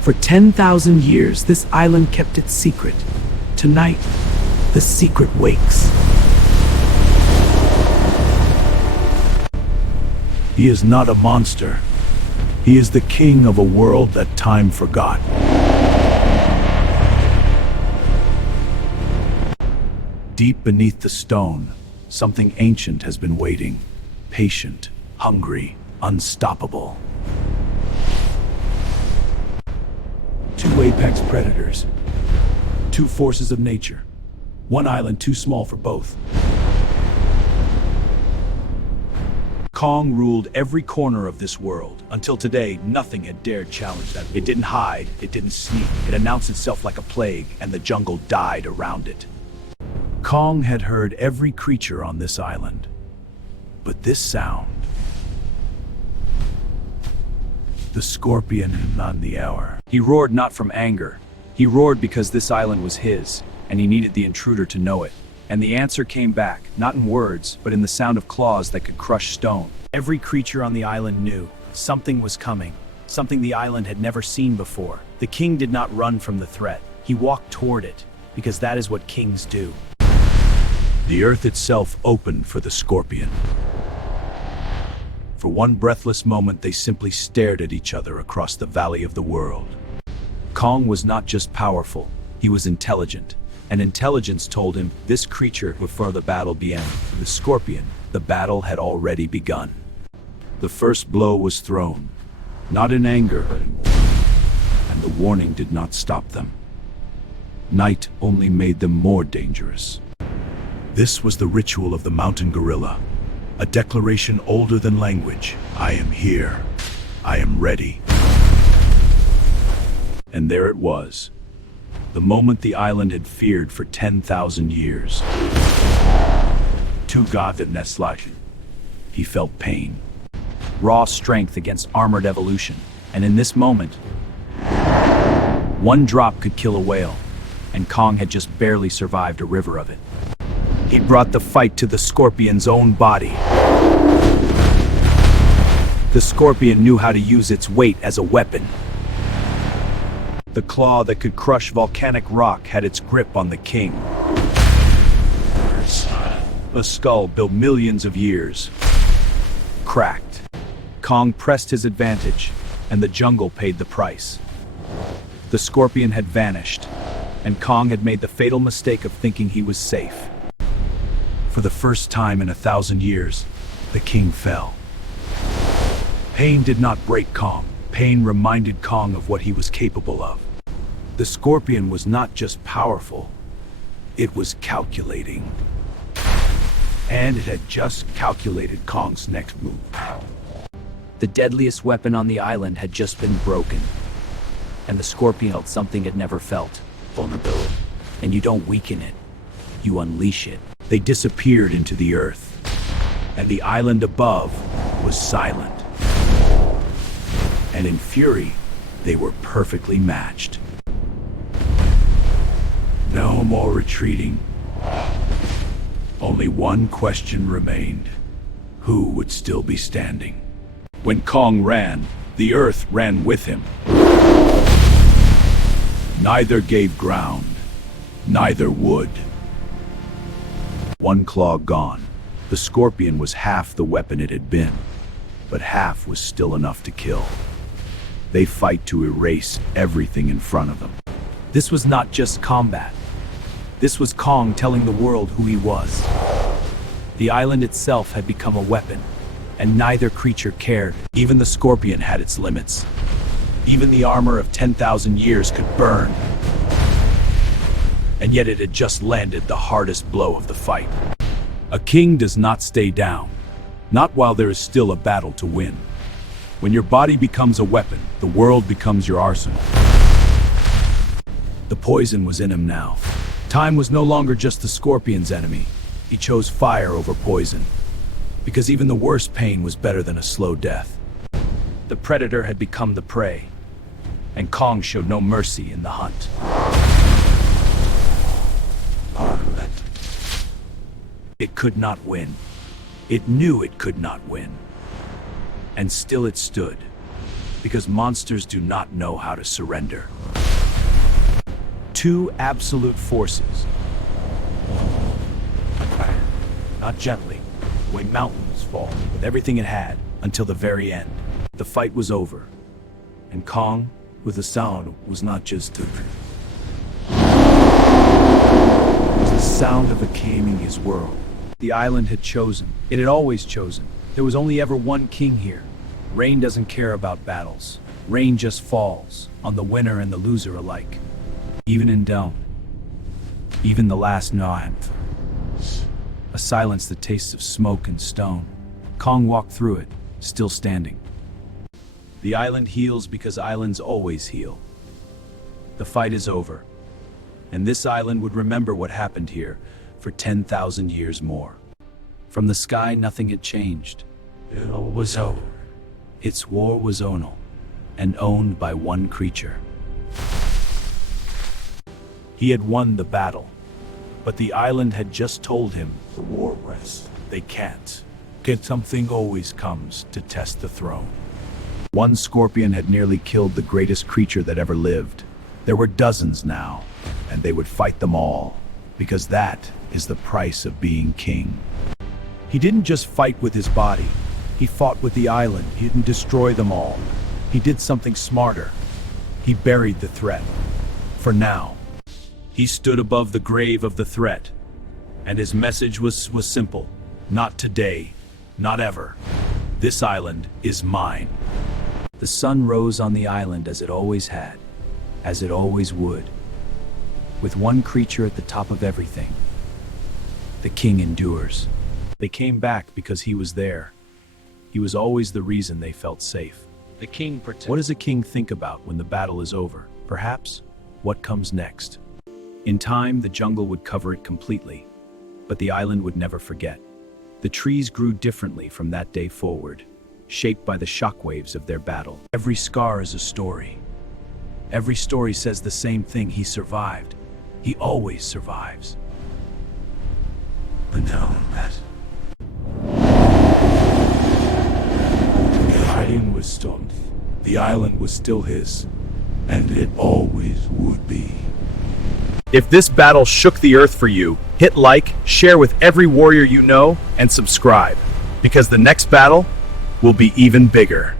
For 10,000 years, this island kept its secret. Tonight, the secret wakes. He is not a monster. He is the king of a world that time forgot. Deep beneath the stone, something ancient has been waiting. Patient, hungry, unstoppable. Two apex predators. Two forces of nature. One island too small for both. Kong ruled every corner of this world. Until today, nothing had dared challenge that. It didn't hide, it didn't sneak. It announced itself like a plague, and the jungle died around it. Kong had heard every creature on this island. But this sound... The scorpion on the hour. He roared not from anger. He roared because this island was his, and he needed the intruder to know it. And the answer came back, not in words, but in the sound of claws that could crush stone. Every creature on the island knew something was coming, something the island had never seen before. The king did not run from the threat. He walked toward it, because that is what kings do. The earth itself opened for the scorpion. For one breathless moment, they simply stared at each other across the valley of the world. Kong was not just powerful, he was intelligent. And intelligence told him this creature before the battle began. The scorpion, the battle had already begun. The first blow was thrown, not in anger, and the warning did not stop them. Night only made them more dangerous. This was the ritual of the mountain gorilla, a declaration older than language. I am here. I am ready. And there it was. The moment the island had feared for 10,000 years. Two gods at Neslash. He felt pain. Raw strength against armored evolution. And in this moment, one drop could kill a whale, and Kong had just barely survived a river of it. He brought the fight to the scorpion's own body. The scorpion knew how to use its weight as a weapon. The claw that could crush volcanic rock had its grip on the king. A skull built millions of years. Cracked. Kong pressed his advantage, and the jungle paid the price. The scorpion had vanished, and Kong had made the fatal mistake of thinking he was safe. For the first time in 1,000 years, the king fell. Pain did not break Kong. Pain reminded Kong of what he was capable of. The scorpion was not just powerful, it was calculating. And it had just calculated Kong's next move. The deadliest weapon on the island had just been broken, and the scorpion felt something it never felt: vulnerability. And you don't weaken it, you unleash it. They disappeared into the earth, and the island above was silent. And in fury, they were perfectly matched. No more retreating. Only one question remained. Who would still be standing? When Kong ran, the earth ran with him. Neither gave ground, neither would. One claw gone, the scorpion was half the weapon it had been, but half was still enough to kill. They fight to erase everything in front of them. This was not just combat. This was Kong telling the world who he was. The island itself had become a weapon, and neither creature cared. Even the scorpion had its limits. Even the armor of 10,000 years could burn. And yet it had just landed the hardest blow of the fight. A king does not stay down, not while there is still a battle to win. When your body becomes a weapon, the world becomes your arsenal. The poison was in him now. Time was no longer just the scorpion's enemy. He chose fire over poison, because even the worst pain was better than a slow death. The predator had become the prey, and Kong showed no mercy in the hunt. It could not win. It knew it could not win. And still it stood, because monsters do not know how to surrender. Two absolute forces. Not gently, the way mountains fall, with everything it had, until the very end. The fight was over, and Kong, with a sound, was not just it was the sound of a king in his world. The island had chosen. It had always chosen. There was only ever one king here. Rain doesn't care about battles. Rain just falls, on the winner and the loser alike. Even in Dome. Even the last ninth. A silence that tastes of smoke and stone. Kong walked through it, still standing. The island heals because islands always heal. The fight is over. And this island would remember what happened here for 10,000 years more. From the sky, nothing had changed. It was over. Its war was onal, and owned by one creature. He had won the battle, but the island had just told him, the war rests. They can't. Something always comes to test the throne. One scorpion had nearly killed the greatest creature that ever lived. There were dozens now, and they would fight them all, because that is the price of being king. He didn't just fight with his body. He fought with the island. He didn't destroy them all. He did something smarter. He buried the threat. For now. He stood above the grave of the threat. And his message was simple. Not today. Not ever. This island is mine. The sun rose on the island as it always had. As it always would. With one creature at the top of everything. The king endures. They came back because he was there. He was always the reason they felt safe. The king What does a king think about when the battle is over? Perhaps, what comes next? In time, the jungle would cover it completely, but the island would never forget. The trees grew differently from that day forward, shaped by the shockwaves of their battle. Every scar is a story. Every story says the same thing: he survived. He always survives. But now that the fighting was stopped, the island was still his, and it always would be. If this battle shook the earth for you, hit like, share with every warrior you know, and subscribe, because the next battle will be even bigger.